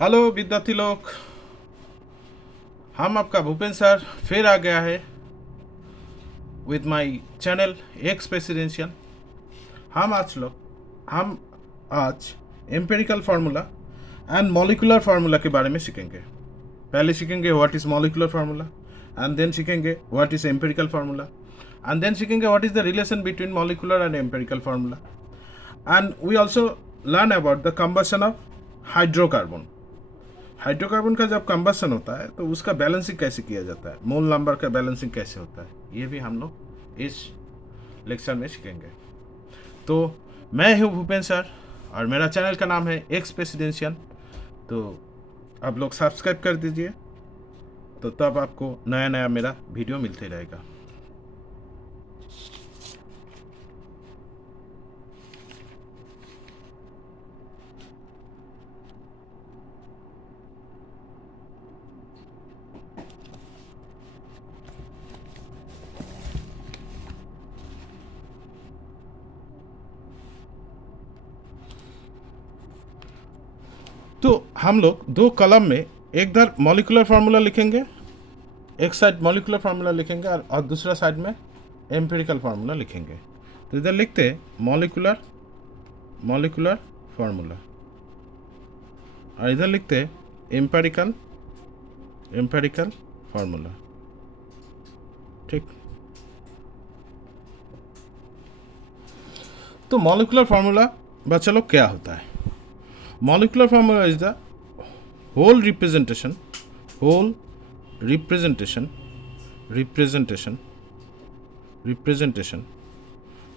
Hello विद्यार्थी लोग, हम आपका भूपेन सर फिर आ गया है with my channel ex presidential. हम आज empirical formula and molecular formula के बारे में सीखेंगे। पहले सीखेंगे what is molecular formula, and then सीखेंगे what is empirical formula, and then सीखेंगे what is the relation between molecular and empirical formula, and we also learn about the combustion of hydrocarbon. Hydrocarbon का जब combustion होता है तो उसका balancing कैसे किया जाता है, मोल नंबर का बैलेंसिंग कैसे होता है, ये भी हम लोग इस लेक्चर में सीखेंगे। तो मैं हूँ भूपेन सर और मेरा चैनल का नाम है एक्स प्रेसिडेंशियल। तो आप लोग सब्सक्राइब कर दीजिए, तो तब आपको नया नया मेरा वीडियो मिलते रहेगा। तो हम लोग दो कलम में एक इधर मॉलिकुलर फार्मूला लिखेंगे, एक साइड मॉलिकुलर फार्मूला लिखेंगे और दूसरा साइड में एम्पिरिकल फार्मूला लिखेंगे। तो इधर लिखते हैं मॉलिकुलर फार्मूला और इधर लिखते हैं एम्पेरिकल फार्मूला। ठीक, तो मॉलिकुलर फार्मूला बच्चा लोग क्या होता है? Molecular formula is the whole representation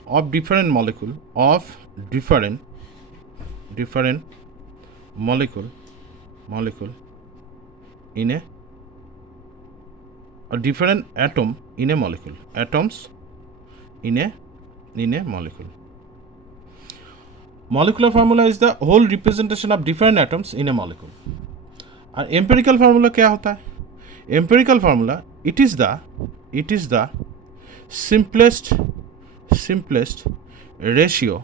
of different molecule in a or different atom in a molecule, atoms in a molecule. Molecular formula is the whole representation of different atoms in a molecule. और empirical formula क्या होता है? Empirical formula, it is the simplest ratio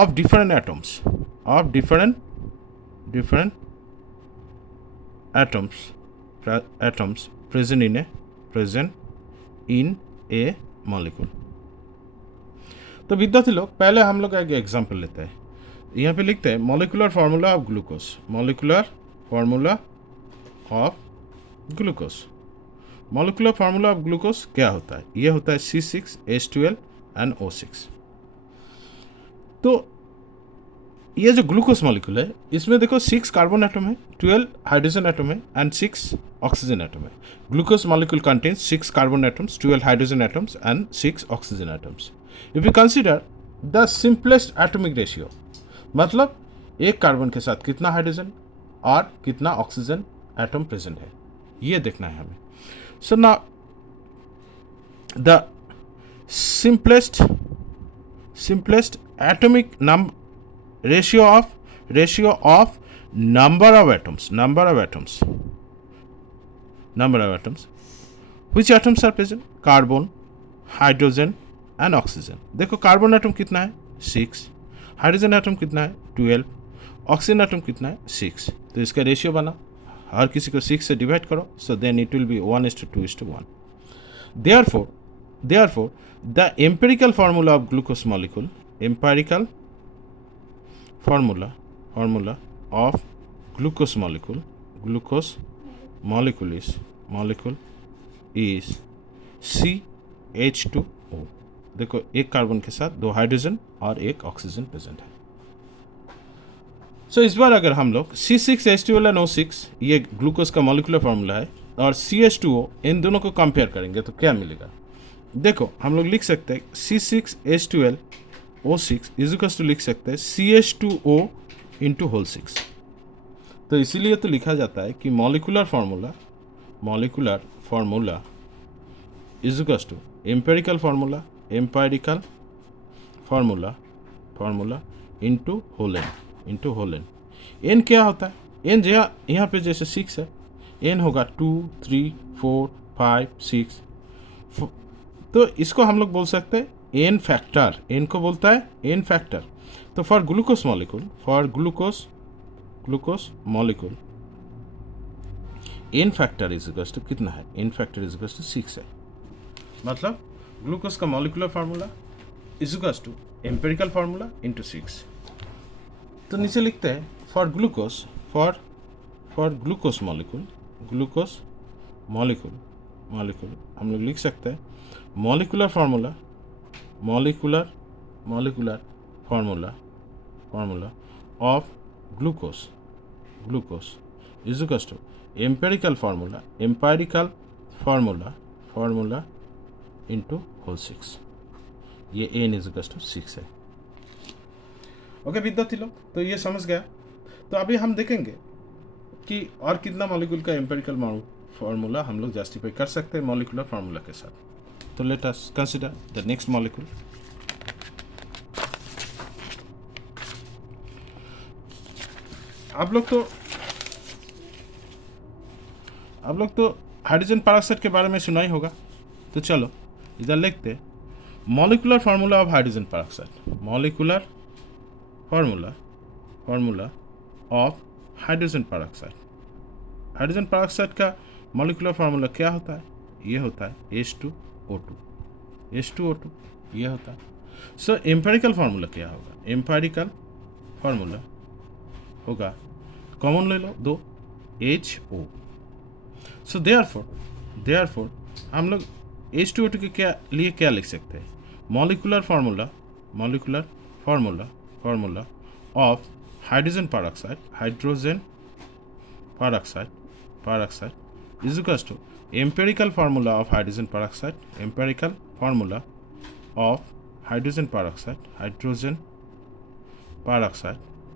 of different atoms present in a molecule. तो विद्यार्थी लोग, पहले हम लोग एक एग्जांपल लेते हैं। यहाँ पे लिखते हैं molecular formula of glucose. Molecular formula of glucose क्या होता है? ये होता है C6H12 and O6। तो ये जो ग्लूकोज मॉलिक्यूल है, इसमें देखो 6 कार्बन एटम है, 12 हाइड्रोजन एटम है एंड 6 ऑक्सीजन एटम है। Glucose molecule contains 6 carbon atoms, 12 hydrogen atoms and 6 oxygen atoms. If you consider the simplest atomic ratio, मतलब एक कार्बन के साथ कितना हाइड्रोजन और कितना ऑक्सीजन एटम प्रेजेंट है, ये देखना है हमें। So now the simplest atomic ratio of number of atoms. Which atoms are present? Carbon, hydrogen and oxygen. देखो कार्बन एटम कितना है? 6, हाइड्रोजन एटम कितना है? 12, ऑक्सीजन एटम कितना है? 6। तो इसका रेशियो बना, हर किसी को 6 से डिवाइड करो, so then it will be 1:2:1। Therefore, the empirical formula of glucose molecule, empirical formula of glucose molecule is CH2O। देखो एक कार्बन के साथ 2 हाइड्रोजन और 1 ऑक्सीजन प्रेजेंट है। सो इस बार अगर हम लोग C6H12 and O6, ये ग्लूकोज का मॉलिकुलर फार्मूला है, और CH2O, इन दोनों को कंपेयर करेंगे तो क्या मिलेगा? देखो हम लोग लिख सकते हैं C6H12 O6 इज लिख सकते हैं CH2O इंटू होल 6। तो इसीलिए तो लिखा जाता है कि molecular formula is to empirical formula into whole n. N क्या होता है? एन यहाँ पे जैसे 6 है, एन होगा 2, 3, 4, 5, 6। तो इसको हम लोग बोल सकते हैं एन फैक्टर। एन को बोलता है एन फैक्टर। तो for glucose glucose molecule n factor is equal to कितना है, n factor is equal to 6 है, मतलब ग्लूकोज का molecular formula is equal to empirical formula into 6। तो नीचे लिखते हैं फॉर ग्लूकोज ग्लूकोज मॉलिक्यूल हम लोग लिख सकते हैं molecular formula of glucose is equal to empirical formula into whole 6, ये n इज इक्वल टू 6 है। ओके विद्यार्थी लोग, तो ये समझ गया। तो अभी हम देखेंगे कि और कितना मॉलिक्यूल का एम्पेरिकल फार्मूला हम लोग जस्टिफाई कर सकते हैं मॉलिक्यूलर फार्मूला के साथ। तो let us consider the next molecule. आप लोग तो हाइड्रोजन पेरोक्साइड के बारे में सुना ही होगा। तो चलो इधर लिखते हैं molecular formula of hydrogen peroxide, molecular formula of hydrogen peroxide. Hydrogen peroxide का मॉलिक्यूलर फार्मूला क्या होता है, ये होता है H2O2 ये होता है। सो एम्पेरिकल फार्मूला क्या होगा, एम्पेरिकल फार्मूला होगा, कॉमन ले लो 2 HO। सो देयरफॉर हम लोग H2O2 के लिए क्या लिख सकते हैं, molecular formula of hydrogen peroxide is equal to empirical formula of hydrogen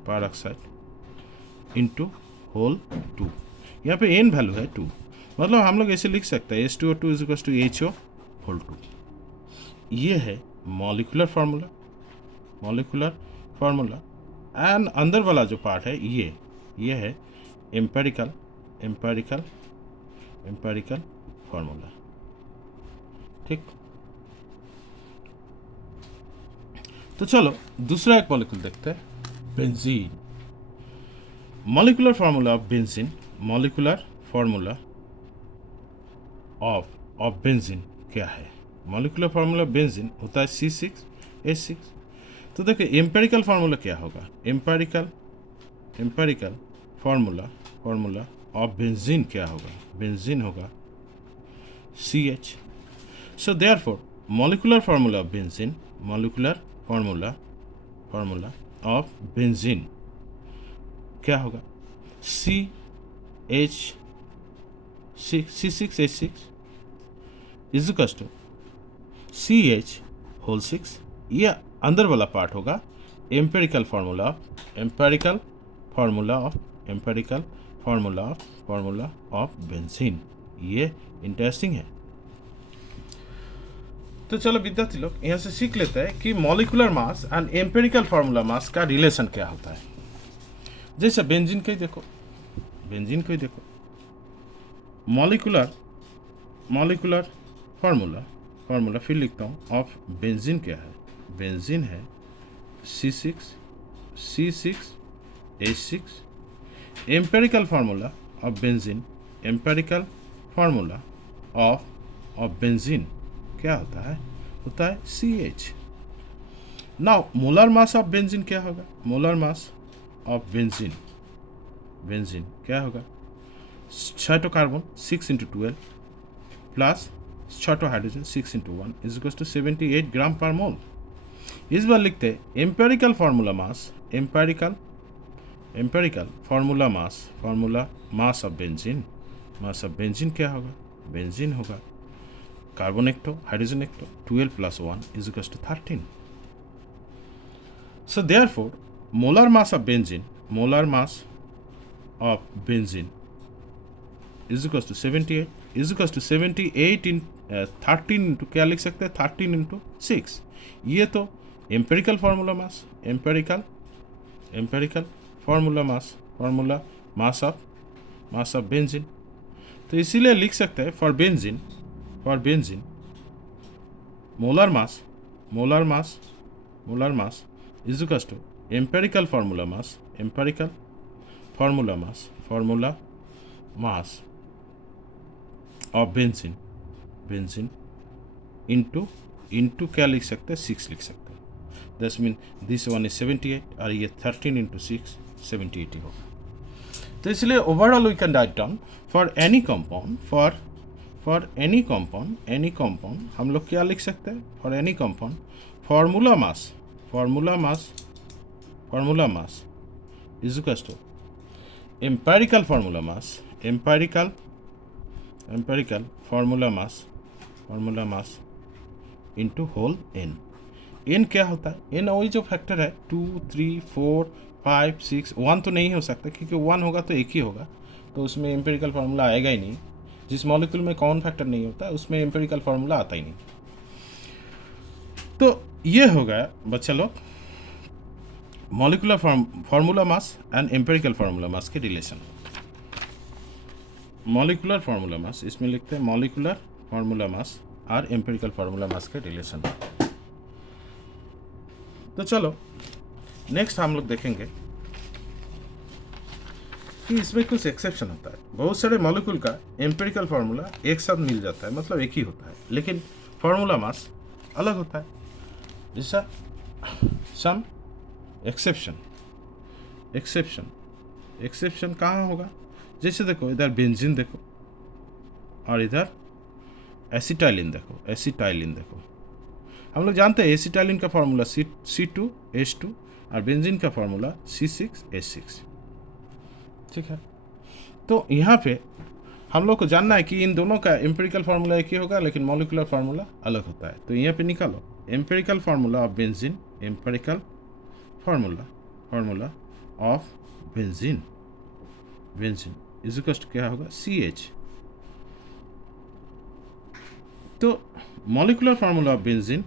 peroxide into whole 2। यहाँ पे n वैल्यू है 2, मतलब हम लोग ऐसे लिख सकते हैं H2O2 is equal to HO whole 2। ये है मॉलिक्यूलर फार्मूला एंड अंदर वाला जो पार्ट है ये है एम्पेरिकल फार्मूला। ठीक, तो चलो दूसरा एक मॉलिक्यूल देखते हैं, benzene. Molecular formula of benzene, molecular formula of benzene क्या है, मॉलिक्यूलर फार्मूला बेंजीन होता है C6H6। तो देखिए एम्पेरिकल फार्मूला क्या होगा, एम्पेरिकल फार्मूला ऑफ बेंजीन क्या होगा, बेंजीन होगा CH। So therefore molecular formula of benzene, molecular formula of benzene क्या होगा, C6H6 is equal to CH whole 6। ये अंदर वाला पार्ट होगा एम्पेरिकल फार्मूला ऑफ बेंजीन। ये इंटरेस्टिंग है। तो चलो विद्यार्थी लोग यहाँ से सीख लेते हैं कि molecular mass and empirical formula मास का रिलेशन क्या होता है। जैसे बेंजीन को ही देखो, मॉलिक्यूलर फार्मूला फिर लिखता हूँ ऑफ बेंजीन क्या है, बेंजीन है C6H6। Empirical formula of benzene, empirical formula of benzene क्या होता है CH। Now molar mass of benzene क्या होगा, मोलर मास ऑफ बेंजीन क्या होगा, 6 carbon 6 × 12 plus 6 hydrogen 6 × 1 is equal to 78 gram per mole. इस बार लिखते हैं empirical formula mass of benzene, क्या होगा, बेंजीन होगा कार्बन एक्टो हाइड्रोजन एक्टो 12 + 1 is equal to 13। So therefore molar mass of benzene is equal to 78 in 13 into क्या लिख सकते हैं 13 × 6। ये तो empirical formula mass of benzene. तो इसीलिए लिख सकते हैं for benzene molar mass is equal to empirical formula formula mass of benzene into क्या लिख सकते हैं, 6 लिख सकते हैं। That's mean this one is 78 और ये 13 इंटू 6 78 ही होगा। तो इसलिए overall we can write down for any compound any compound हम लोग क्या लिख सकते हैं, for any compound formula mass is equals to empirical formula mass into whole n क्या होता है, एन वही जो फैक्टर है 2 3 4 5 6, 1 तो नहीं हो सकता क्योंकि 1 होगा तो एक ही होगा, तो उसमें एम्पेरिकल फार्मूला आएगा ही नहीं। जिस मॉलिक्यूल में कॉमन फैक्टर नहीं होता उसमें एम्पेरिकल फार्मूला आता ही नहीं। तो ये हो गया बच्चा लोग molecular formula mass and empirical formula मास के रिलेशन। मॉलिक्यूलर फार्मूला मास, इसमें लिखते हैं मॉलिक्यूलर फार्मूला मास और एम्पेरिकल फार्मूला मास के रिलेशन। तो चलो नेक्स्ट हम लोग देखेंगे कि इसमें कुछ एक्सेप्शन होता है। बहुत सारे मॉलिक्यूल का एम्पेरिकल फार्मूला एक साथ मिल जाता है, मतलब एक ही होता है, लेकिन फार्मूला मास अलग होता है। जैसा सम एक्सेप्शन कहाँ होगा, जैसे देखो इधर बेंजीन देखो और इधर एसिटाइलिन देखो। हम लोग जानते हैं एसिटाइलिन का फार्मूला C2H2 और बेंजीन का फार्मूला C6H6, ठीक है। तो यहाँ पे हम लोग को जानना है कि इन दोनों का एम्पेरिकल फार्मूला एक ही होगा लेकिन मॉलिक्यूलर फार्मूला अलग होता है। तो यहाँ पे निकालो empirical formula of benzene, empirical formula of benzene is equal to क्या होगा CH। तो molecular formula of benzene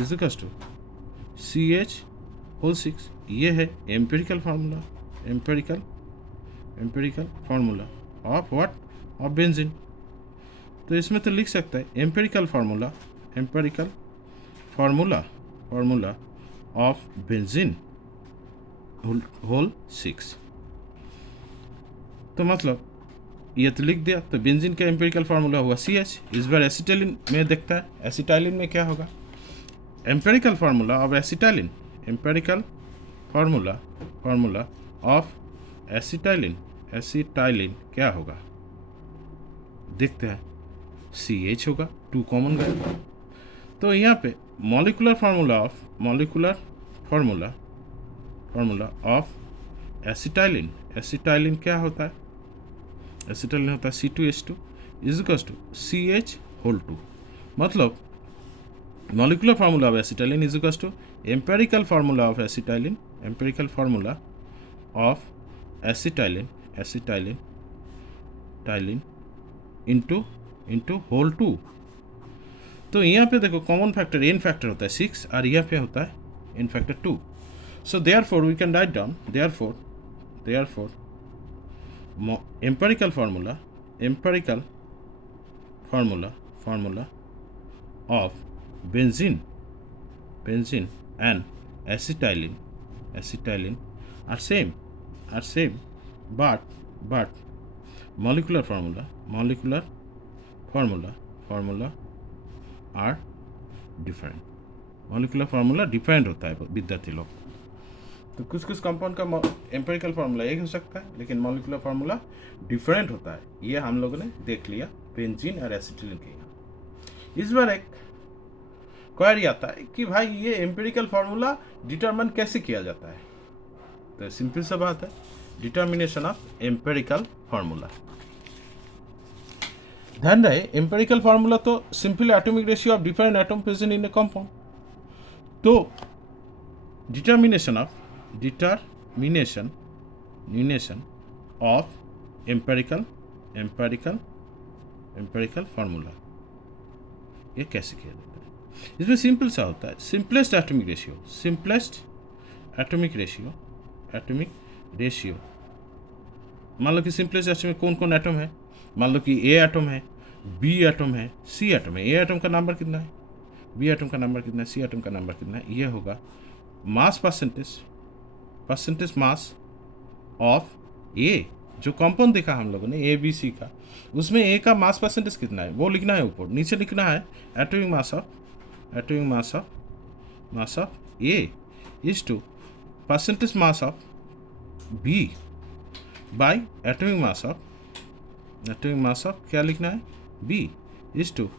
is equal to CH6, ये है empirical formula of what, of benzene. तो इसमें तो लिख सकता है empirical formula of benzene whole 6। तो मतलब ये तो लिख दिया। तो बेंजीन का एम्पेरिकल फार्मूला हुआ CH। इस बार एसिटाइलिन में देखता है, एसिटाइलिन में क्या होगा, empirical formula of acetylene of acetylene क्या होगा, देखते हैं CH होगा, 2 कॉमन गया। तो यहाँ पे मॉलिक्यूलर फार्मूला ऑफ एसिटाइलिन क्या होता है, एसिटाइलिन होता है C2H2 is equal to CH whole 2। मतलब molecular formula of acetylene is equal to empirical formula of acetylene into whole 2। तो यहाँ पे देखो कॉमन फैक्टर एन फैक्टर होता है 6 और यहाँ पे होता है n factor 2। So therefore we can write down therefore empirical formula of benzene and acetylene are same but molecular formula are different। molecular formula different होता है विद्यार्थी लोग। तो कुछ कंपाउंड का एम्पेरिकल फार्मूला एक हो सकता है लेकिन मॉलिक्यूलर फार्मूला डिफरेंट होता है। ये हम लोगों ने देख लिया बेंजीन और एसिटिलीन के यहाँ। इस बार एक क्वेरी आता है कि भाई ये एम्पेरिकल फार्मूला डिटरमाइन कैसे किया जाता है। तो सिंपल सा बात है, डिटर्मिनेशन ऑफ एम्पेरिकल फार्मूला। ध्यान रहे एम्पेरिकल फार्मूला तो simple atomic ratio of different atom present in A compound. तो डिटर्मिनेशन ऑफ एम्पेरिकल फार्मूला ये कैसे किया जाता है। इसमें सिंपल सा होता है, सिंपलेस्ट एटॉमिक रेशियो। मान लो कि सिंपलेस्ट एटम में कौन कौन एटम है, मान लो कि ए एटम है, बी एटम है, सी एटम है। ए एटम का नंबर कितना है बी एटम का नंबर कितना है, सी एटम का नंबर कितना है, ये होगा मास परसेंटेज मास ऑफ ए। जो कंपाउंड देखा हम लोगों ने ए बी सी का, उसमें ए का मास परसेंटेज कितना है वो लिखना है ऊपर, नीचे लिखना है atomic mass of A is to percentage mass of B by atomic mass of क्या लिखना है, B is to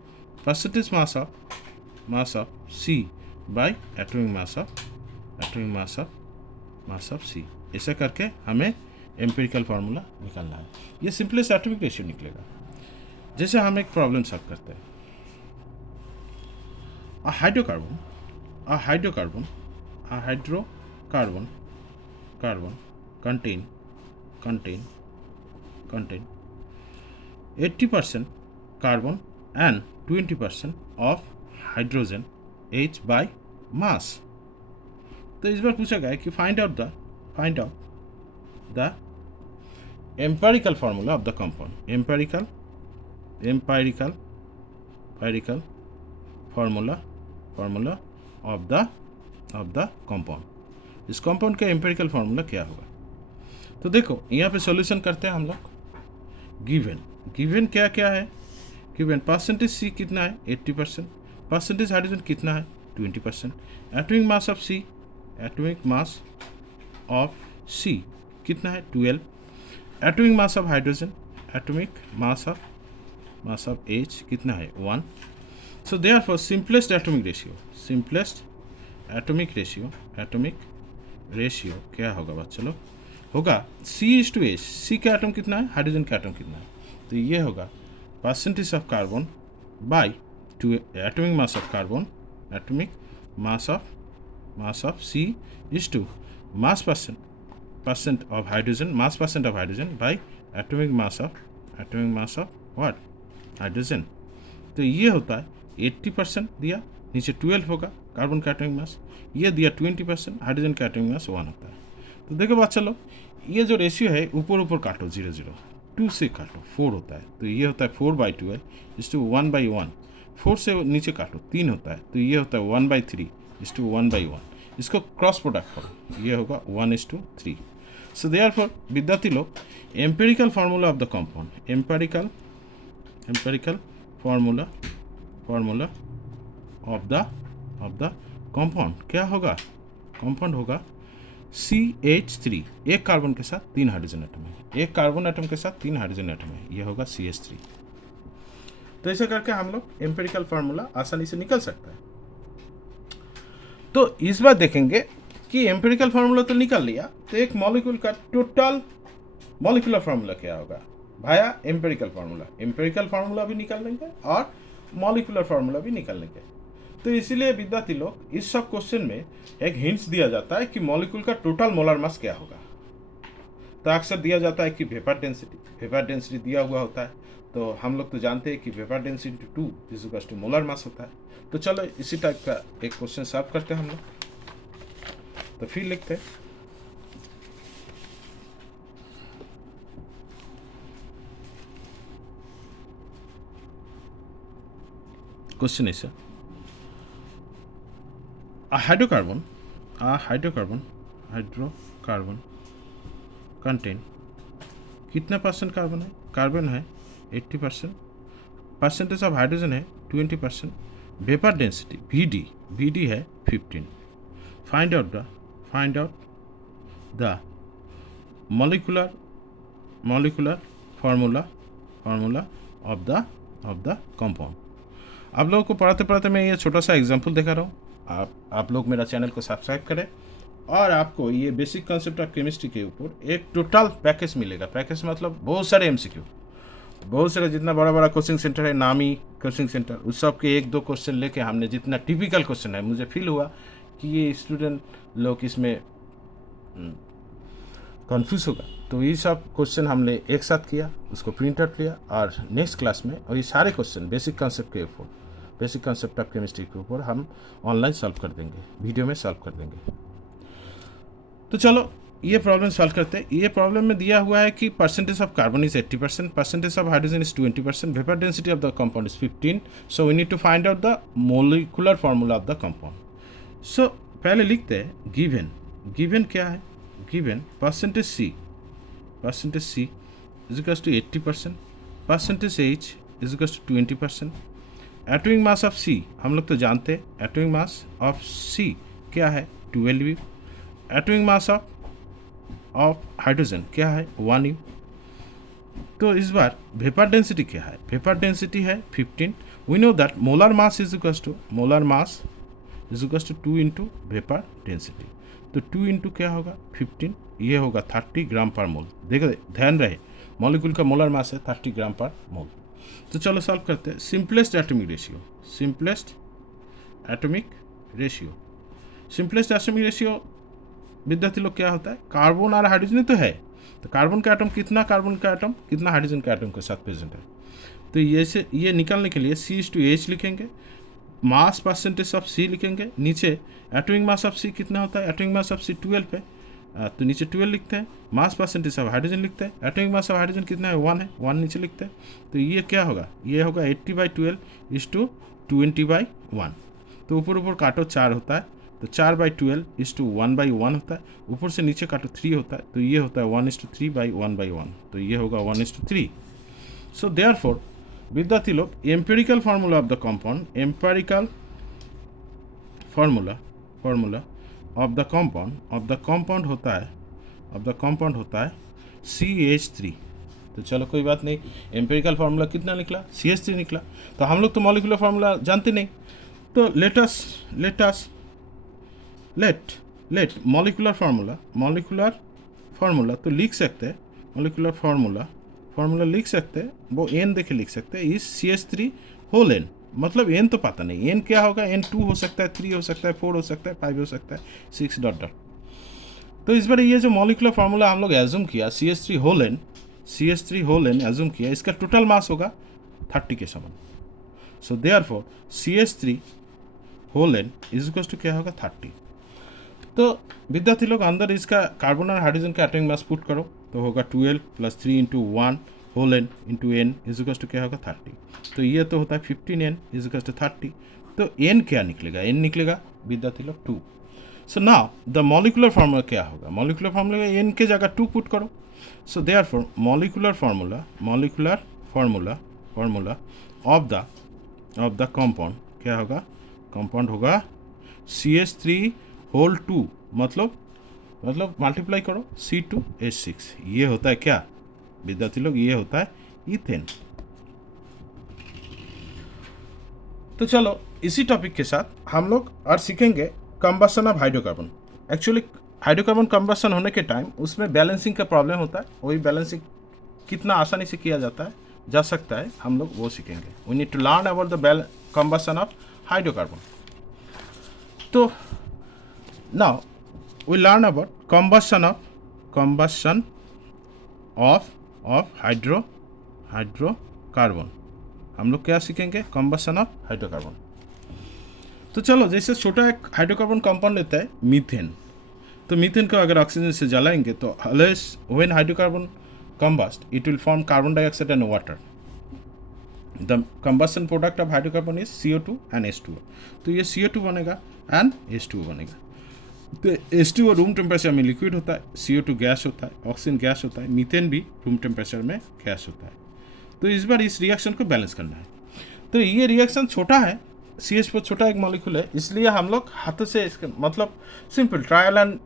percentage mass of C by atomic mass of C. ऐसा करके हमें एम्पिरिकल फार्मूला निकालना है। ये सिंपलेस्ट एटॉमिक रेशियो निकलेगा। जैसे हम एक प्रॉब्लम सॉल्व करते हैं, hydrocarbon contain 80% carbon and 20% of hydrogen H by mass। तो इस बार पूछा गया है कि find out the empirical formula of the compound, empirical formula of the compound. इस कंपाउंड का एम्पेरिकल फार्मूला क्या होगा। तो देखो यहाँ पे सॉल्यूशन करते हैं हम लोग। गिवन क्या क्या है, गिवन परसेंटेज सी कितना है 80%, परसेंटेज हाइड्रोजन कितना है 20%, एटॉमिक मास ऑफ सी कितना है 12, atomic mass of hydrogen, atomic mass of H कितना है 1। So therefore simplest atomic ratio क्या होगा बच्चों लोग, होगा C/H। सी का एटम कितना है, हाइड्रोजन का एटम कितना है, तो ये होगा percentage of carbon by atomic mass of C is to mass percent of hydrogen by atomic mass of what, hydrogen. तो ये होता है 80% दिया, नीचे 12 होगा कार्बन का एटॉमिक मास, ये दिया 20%, हाइड्रोजन का एटॉमिक मास 1 होता है। तो देखो बात चलो, ये जो रेशियो है ऊपर काटो 0 2 से काटो 4 होता है, तो ये होता है 4/12 इज टू 1/1। 4 से नीचे काटो 3 होता है, तो ये होता है 1/3 इज टू 1/1। इसको क्रॉस प्रोडक्ट करो, ये होगा 1:3। सो देयरफॉर विद्यार्थी लोग empirical formula of the compound, empirical formula of the compound क्या होगा, कंपाउंड होगा CH3। एक कार्बन के साथ 3 हाइड्रोजन एटम है, एक कार्बन एटम के साथ 3 हाइड्रोजन एटम है, ये होगा CH3। तो ऐसे करके हम लोग एम्पेरिकल फार्मूला आसानी से निकल सकता है। तो इस बार देखेंगे कि एम्पेरिकल फार्मूला तो निकल लिया, तो एक मॉलिक्यूल का टोटल मॉलिक्यूलर फार्मूला क्या होगा भाया एम्पेरिकल फार्मूला भी निकाल लेंगे और मॉलिक्यूलर फार्मूला भी निकाल लेंगे। तो इसीलिए विद्यार्थी लोग इस सब क्वेश्चन में एक हिंट्स दिया जाता है कि मॉलिक्यूल का टोटल मोलर मास क्या होगा। तो अक्सर दिया जाता है कि वेपर डेंसिटी दिया हुआ होता है, तो हम लोग तो जानते हैं कि vapour density 2 is equal to molar mass होता है। तो चलो इसी टाइप का एक क्वेश्चन सॉल्व करते हैं हम लोग। तो फिर लिखते हैं क्वेश्चन ऐसा, हाइड्रोकार्बन कंटेन कितना परसेंट कार्बन है 80%, परसेंटेज ऑफ हाइड्रोजन है 20%, वेपर डेंसिटी VD है 15। Find out the molecular formula of the compound. आप लोगों को पढ़ाते मैं ये छोटा सा एग्जांपल दिखा रहा हूँ। आप लोग मेरा चैनल को सब्सक्राइब करें और आपको ये बेसिक कॉन्सेप्ट ऑफ केमिस्ट्री के ऊपर एक टोटल पैकेज मिलेगा। पैकेज मतलब बहुत सारे MCQ, बहुत सारे जितना बड़ा कोचिंग सेंटर है, नामी कोचिंग सेंटर, उस सब के 1-2 क्वेश्चन लेके हमने जितना टिपिकल क्वेश्चन है, मुझे फील हुआ कि ये स्टूडेंट लोग इसमें कन्फ्यूज होगा, तो ये सब क्वेश्चन हमने एक साथ किया, उसको प्रिंट आउट लिया और नेक्स्ट क्लास में और ये सारे क्वेश्चन बेसिक कॉन्सेप्ट के ऊपर, बेसिक कॉन्सेप्ट ऑफ केमिस्ट्री के ऊपर हम ऑनलाइन सॉल्व कर देंगे, वीडियो में सॉल्व कर देंगे। तो चलो ये प्रॉब्लम सॉल्व करते हैं। ये प्रॉब्लम में दिया हुआ है कि percentage of carbon is 80%, percentage of hydrogen is 20%, vapour density of the compound is 15। So we need to find out the molecular formula of the compound. So पहले लिखते हैं गिवन। गिवन क्या है? Given percentage C is equal to 80%, percentage H is equal to 20%। Atomic mass of C हम लोग तो जानते हैं, एटॉमिक मास ऑफ सी क्या है? 12U। Atomic mass of hydrogen क्या है? 1U। तो इस बार वेपर डेंसिटी क्या है? वेपर डेंसिटी है 15। We know that molar mass is equal to 2 into vapour density. तो 2 इंटू क्या होगा? 15, ये होगा 30 ग्राम पर मोल। देखो ध्यान रहे, मॉलिक्यूल का मोलर मास है 30 ग्राम पर मोल। तो चलो सॉल्व करते हैं। सिंपलेस्ट एटॉमिक रेशियो विद्यार्थी लोग क्या होता है? कार्बन और हाइड्रोजन तो है, तो कार्बन का एटम कितना हाइड्रोजन का एटम के साथ प्रेजेंट है। तो ये निकालने के लिए C/H लिखेंगे, मास परसेंटेज ऑफ सी लिखेंगे, नीचे एटॉमिक मास ऑफ सी कितना होता है? एटॉमिक मास ऑफ सी 12 है, तो नीचे 12 लिखते हैं। मास परसेंटेज ऑफ हाइड्रोजन लिखते हैं, एटॉमिक मास ऑफ हाइड्रोजन कितना है? 1 है, 1 नीचे लिखते हैं। तो ये क्या होगा? ये होगा 80/12 इज टू 20/1। तो ऊपर काटो 4 होता है, तो 4/12 इज टू 1/1 होता है। ऊपर से नीचे काटो 3 होता है, तो ये होता है 1:3/1/1, तो ये होगा 1:3। सो देयरफॉर विद्यार्थी लोग empirical formula of the compound, होता है CH3। तो चलो कोई बात नहीं, एम्पिरिकल फार्मूला कितना निकला? CH3 निकला। तो हम लोग तो मॉलिक्यूलर फार्मूला जानते नहीं, तो लेट मॉलिक्यूलर फार्मूला तो लिख सकते हैं। मॉलिक्यूलर फार्मूला लिख सकते हैं, वो n देखे लिख सकते हैं, इस CH3 होल n। मतलब n तो पता नहीं, n क्या होगा? n 2 हो सकता है, 3 हो सकता है, 4 हो सकता है, 5 हो सकता है, 6 ... तो इस बार ये जो मॉलिक्यूलर फार्मूला हम लोग एज्यूम किया CH3 होल n एज्यूम किया, इसका टोटल मास होगा 30 के समान। So therefore CH3 whole n is equal to क्या होगा? 30। तो विद्यार्थी लोग अंदर इसका कार्बन और हाइड्रोजन का एटॉमिक मास पुट करो, तो होगा 12 + 3 × 1 whole n into n is equal to क्या होगा? 30। तो ये तो होता है 15n इज इक्वल टू 30। तो n क्या निकलेगा? n निकलेगा विद्यार्थी लोग 2। So now the molecular formula क्या होगा? मॉलिक्यूलर फार्मूला n के जगह 2 पुट करो। सो therefore molecular formula of the compound क्या होगा? कंपाउंड होगा CH3 होल 2, मतलब मल्टीप्लाई करो C2H6। ये होता है क्या विद्यार्थी लोग? ये होता है इथेन। तो चलो इसी टॉपिक के साथ हम लोग और सीखेंगे combustion of hydrocarbon. Actually hydrocarbon combustion होने के टाइम उसमें बैलेंसिंग का प्रॉब्लम होता है, वही बैलेंसिंग कितना आसानी से किया जा सकता है हम लोग वो सीखेंगे। We need to learn about the combustion of hydrocarbon. तो now we learn about combustion of hydrocarbon. हम लोग क्या सीखेंगे? Combustion of hydrocarbon. तो चलो, जैसे छोटा एक हाइड्रोकार्बन कंपाउंड लेता है मीथेन, तो मीथेन को अगर ऑक्सीजन से जलाएंगे तो when hydrocarbon combust it will form carbon dioxide and water. The combustion product of hydrocarbon is CO2 and H2O. तो ये CO2 बनेगा and H2O बनेगा। तो H2O रूम टेम्परेचर में लिक्विड होता है, CO2 गैस होता है, ऑक्सीजन गैस होता है, मीथेन भी रूम टेम्परेचर में गैस होता है। तो इस बार इस रिएक्शन को बैलेंस करना है। तो ये रिएक्शन छोटा है, CH4 छोटा एक मॉलिक्यूल है, इसलिए हम लोग हाथों से इसके मतलब simple trial and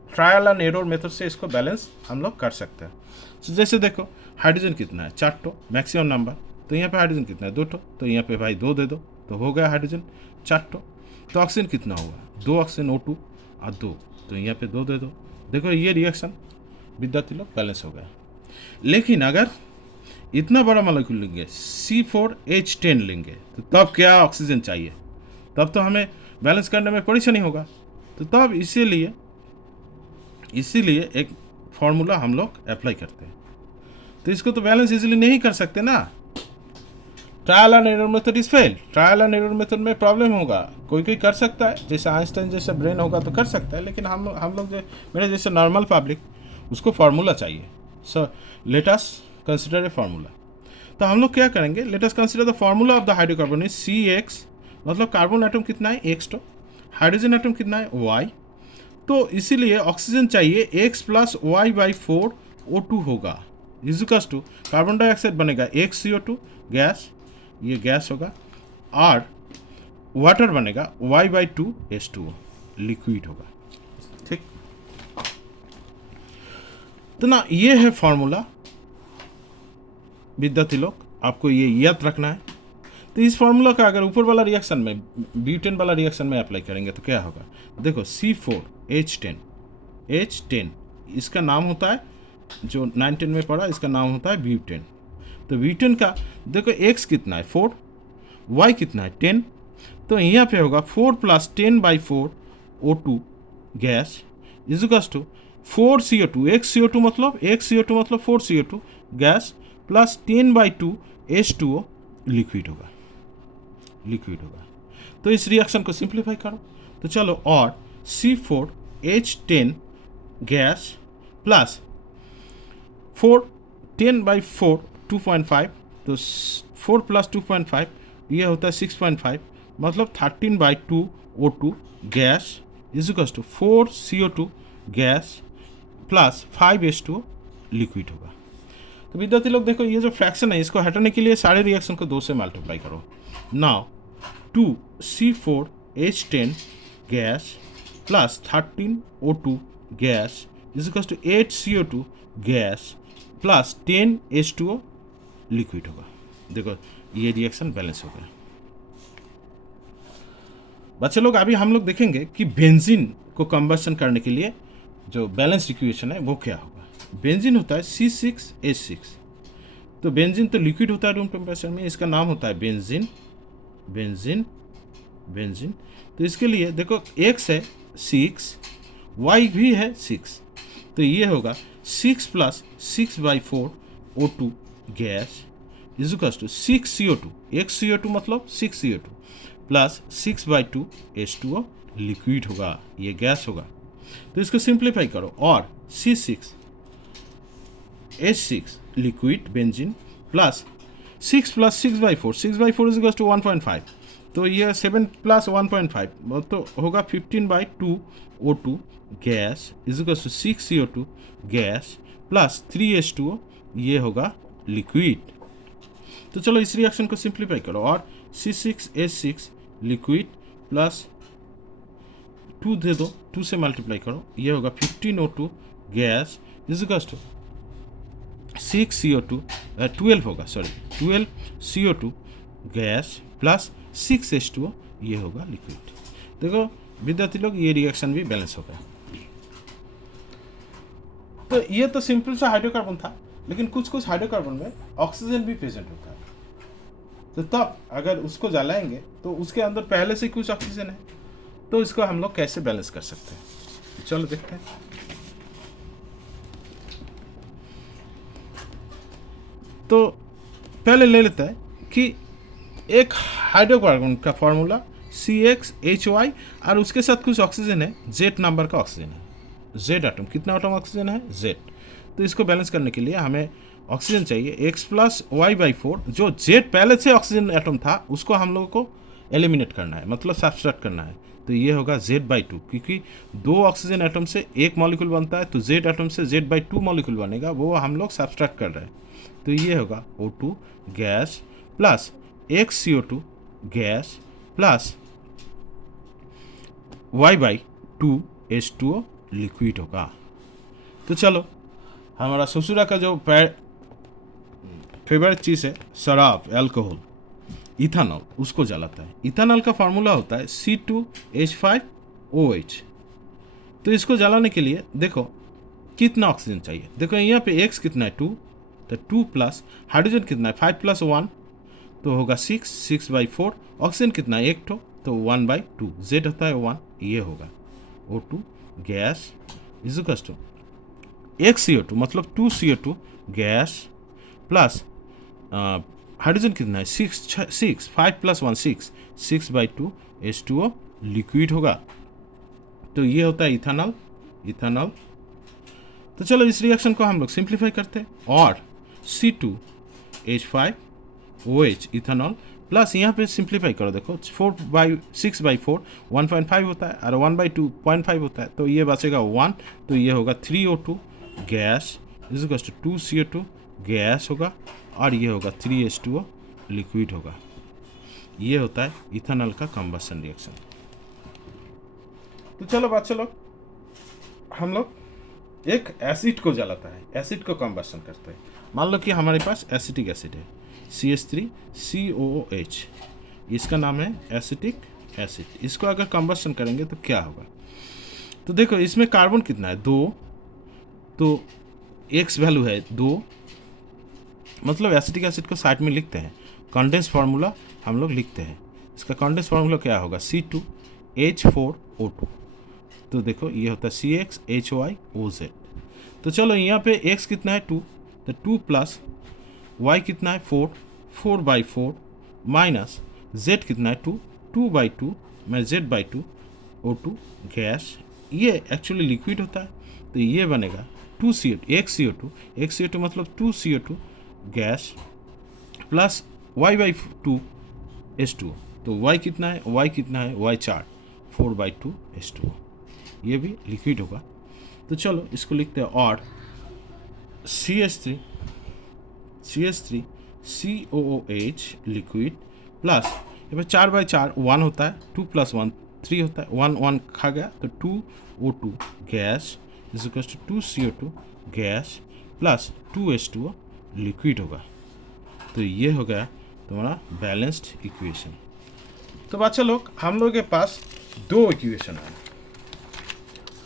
error method से इसको बैलेंस हम लोग कर सकते हैं। तो जैसे देखो हाइड्रोजन कितना है? 4 ठो मैक्सिमम नंबर। तो यहाँ पे हाइड्रोजन कितना है? 2 ठो। तो यहाँ पे भाई 2 दे दो, तो हो गया हाइड्रोजन 4 ठो। तो ऑक्सीजन कितना होगा? 2 ऑक्सीजन O2 और 2, तो यहाँ पे 2 दे दो। देखो ये रिएक्शन विद्यार्थी लोग बैलेंस हो गया। लेकिन अगर इतना बड़ा मॉलिक्यूल लेंगे C4H10 लेंगे, तो तब क्या ऑक्सीजन चाहिए? तब तो हमें बैलेंस करने में परेशानी होगा। तो तब इसीलिए एक फॉर्मूला हम लोग अप्लाई करते हैं। तो इसको तो बैलेंस इजीली नहीं कर सकते ना। Trial and error method is fail. Trial and error method में प्रॉब्लम होगा। कोई कर सकता है, जैसे आइंस्टाइन जैसे ब्रेन होगा तो कर सकता है, लेकिन हम लोग जो मेरे जैसे नॉर्मल पब्लिक उसको फार्मूला चाहिए। So let us consider a formula. तो हम लोग क्या करेंगे, let us consider the formula of the hydrocarbon is CX, मतलब कार्बन एटम कितना है X, तो हाइड्रोजन एटम कितना है Y। तो इसीलिए ऑक्सीजन चाहिए X प्लस Y/4 O2 होगा, इजिकल्स टू कार्बन डाइऑक्साइड बनेगा X CO2 गैस, ये गैस होगा, और वाटर बनेगा Y/2 H2O लिक्विड होगा। ठीक, तो ना ये है फॉर्मूला विद्यार्थी लोग, आपको ये याद रखना है। तो इस फॉर्मूला का अगर ऊपर वाला रिएक्शन में, ब्यूटेन वाला रिएक्शन में अप्लाई करेंगे तो क्या होगा, देखो C4H10 इसका नाम होता है, जो 9-10 में पढ़ा, इसका नाम होता है ब्यूटेन। तो ब्यूटेन का देखो X कितना है 4, Y कितना है 10, तो यहाँ पे होगा 4 + 10/4 O2 gas is equals to 4 CO2, X CO2 मतलब 4 CO2 gas plus 10/2 H2O liquid होगा, लिक्विड होगा। तो इस रिएक्शन को सिंप्लीफाई करो, तो चलो, और C4H10 गैस प्लस 4 10/4 2.5, तो 4 + 2.5 ये होता है 6.5, मतलब 13/2 O2 gas is equals to 4 CO2 gas plus 5 H2O liquid होगा। तो विद्यार्थी लोग देखो, ये जो फ्रैक्शन है इसको हटाने के लिए सारे रिएक्शन को 2 से मल्टीप्लाई करो। Now 2 C4H10 gas plus 13 O2 gas is equals to 8 CO2 gas plus 10 H2O liquid होगा। देखो ये रिएक्शन बैलेंस हो गया। बच्चे लोग अभी हम लोग देखेंगे कि बेंजीन को कंबशन करने के लिए जो बैलेंस इक्वेशन है वो क्या होगा। बेंजीन होता है C6H6, तो बेंजीन तो लिक्विड होता है रूम टेम्परेचर में, इसका नाम होता है बेंजीन, बेंजीन, बेंजीन। तो इसके लिए देखो X है 6, Y भी है 6, तो ये होगा 6 + 6/4 O2 gas is equals to 6 CO2, X CO2 मतलब 6 CO2 प्लस 6/2 H2O लिक्विड होगा, ये गैस होगा। तो इसको सिंप्लीफाई करो, और C6H6 liquid benzene plus 6 + 6/4, 6/4 is to 1.5, तो ये 7 + 1.5 तो होगा 15/2 O2 gas is equal to 6 CO2 gas plus 3 H2O, ये होगा लिक्विड। तो चलो इस रिएक्शन को सिंप्लीफाई करो, और C6H6 लिक्विड प्लस 2 दे दो, 2 से मल्टीप्लाई करो, ये होगा 15 O2 gas is equal to 6 CO2 12 होगा, sorry 12 CO2 gas plus 6 H2O, ये होगा लिक्विड। देखो विद्यार्थी लोग, ये रिएक्शन भी बैलेंस हो गया। तो ये तो सिंपल सा हाइड्रोकार्बन था, लेकिन कुछ कुछ हाइड्रोकार्बन में ऑक्सीजन भी प्रेजेंट होता है, तो तब अगर उसको जलाएंगे तो उसके अंदर पहले से कुछ ऑक्सीजन है, तो इसको हम लोग कैसे बैलेंस कर सकते हैं, चलो देखते हैं। तो पहले ले लेते हैं कि एक हाइड्रोकार्बन का फॉर्मूला CXHY, और उसके साथ कुछ ऑक्सीजन है, Z नंबर का ऑक्सीजन है, Z एटम, कितना एटम ऑक्सीजन है Z। तो इसको बैलेंस करने के लिए हमें ऑक्सीजन चाहिए X + Y/4, जो Z पहले से ऑक्सीजन एटम था उसको हम लोगों को एलिमिनेट करना है, मतलब सब्सट्रैक्ट करना है, तो ये होगा Z/2, क्योंकि 2 ऑक्सीजन एटम से एक मॉलिक्यूल बनता है, तो Z एटम से Z/2 मॉलिक्यूल बनेगा, वो हम लोग सब्सट्रैक्ट कर रहे हैं, तो ये होगा O2 gas plus X CO2 gas plus Y/2 H2O liquid होगा। तो चलो, हमारा ससुरा का जो फेवरेट चीज़ है शराब, अल्कोहल, इथानॉल, उसको जलाता है। इथानॉल का फार्मूला होता है C2H5OH। तो इसको जलाने के लिए देखो कितना ऑक्सीजन चाहिए, देखो यहाँ पे X कितना है 2, तो 2 प्लस हाइड्रोजन कितना है 5 + 1, तो होगा 6, 6/4, ऑक्सीजन कितना है 1 तो 1/2, Z होता है 1, ये होगा O2 gas is equal to X CO2 मतलब 2 CO2 गैस प्लस हाइड्रोजन कितना है 6, 5 + 1 6, 6/2 H2O लिक्विड होगा। तो ये होता है इथानॉल, इथानॉल। तो चलो इस रिएक्शन को हम लोग सिंप्लीफाई करते हैं, और C2H5OH इथेनॉल प्लस यहाँ पे सिंप्लीफाई करो, देखो 4/6/4 1.5 होता है और 1/2 0.5 होता है, तो ये बचेगा 1, तो ये होगा 3O2 gas is equal to 2CO2 gas होगा, और ये होगा 3H2O लिक्विड होगा। ये होता है इथेनॉल का कंबशन रिएक्शन। तो चलो बच्चों लोग, हम लोग एक एसिड को जलाता है, एसिड को कंबशन करते हैं। मान लो कि हमारे पास एसिटिक एसिड है CH3COOH, इसका नाम है एसिटिक एसिड। इसको अगर कंबशन करेंगे तो क्या होगा, तो देखो इसमें कार्बन कितना है 2, तो X वैल्यू है 2, मतलब एसिटिक एसिड को साइड में लिखते हैं, कंडेंस फार्मूला हम लोग लिखते हैं। इसका कंडेंस फार्मूला क्या होगा C2H4O2, तो देखो ये होता है CXHYOZ। तो चलो यहाँ पे x कितना है 2, तो 2 प्लस y कितना है 4, 4/4 माइनस z कितना है 2, 2/2 मैं z/2 O2 गैस, ये एक्चुअली लिक्विड होता है, तो ये बनेगा 1CO2 मतलब 2CO2 gas plus y/2 H2O, तो y कितना है y 4 4/2 H2O, ये भी लिक्विड होगा। तो चलो इसको लिखते हैं, और CH3COOH लिक्विड प्लस यहाँ पर 4/4 1 होता है, 2 + 1 3 होता है, 1 खा गया, तो 2O2 gas is equal to 2CO2 gas plus 2H2O liquid होगा। तो ये हो गया तुम्हारा बैलेंस्ड इक्वेशन। तो बच्चा लोग, हम लोग के पास 2 इक्वेशन है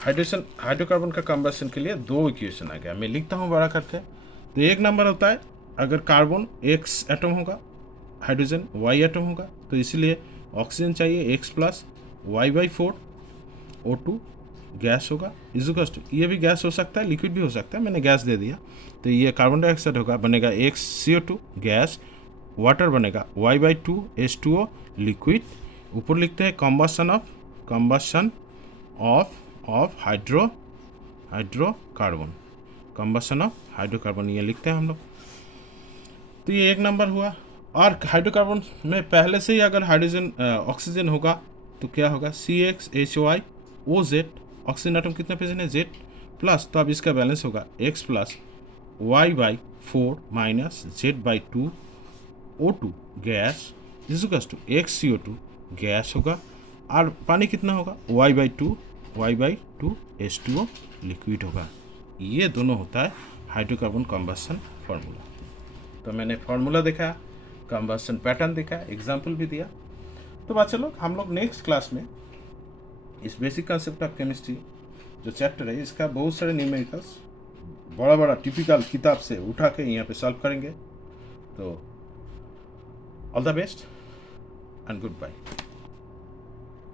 हाइड्रोकार्बन का कंबशन के लिए। 2 इक्वेशन आ गया, मैं लिखता हूँ बड़ा करके। तो एक नंबर होता है अगर कार्बन X एटम होगा, हाइड्रोजन Y एटम होगा, तो इसलिए ऑक्सीजन चाहिए X plus Y/4 O2 gas होगा इज इक्वल टू, ये भी गैस हो सकता है लिक्विड भी हो सकता है, मैंने गैस दे दिया। तो ये कार्बन डाइऑक्साइड होगा, बनेगा XCO2 गैस, वाटर बनेगा Y/2 H2O लिक्विड। ऊपर लिखते हैं combustion of hydrocarbon, combustion of hydrocarbon, ये लिखते हैं हम लोग। तो ये एक नंबर हुआ। और हाइड्रोकार्बन में पहले से ही अगर हाइड्रोजन ऑक्सीजन होगा तो क्या होगा CXHYOZ, ऑक्सीजन एटम कितने प्रेजेंट है Z प्लस, तो अब इसका बैलेंस होगा X plus Y/4 minus Z/2 O2 gas is equal to XCO2 gas होगा, और पानी कितना होगा Y/2 H2O लिक्विड होगा। ये दोनों होता है हाइड्रोकार्बन कंबशन फार्मूला। तो मैंने फार्मूला दिखाया, कंबशन पैटर्न दिखाया, एग्जाम्पल भी दिया। तो बच्चे लोग, हम लोग नेक्स्ट क्लास में इस बेसिक कंसेप्ट ऑफ केमिस्ट्री जो चैप्टर है, इसका बहुत सारे न्यूमेरिकल्स बड़ा बड़ा टिपिकल किताब से उठा के यहाँ पे सॉल्व करेंगे। तो all the best and good bye.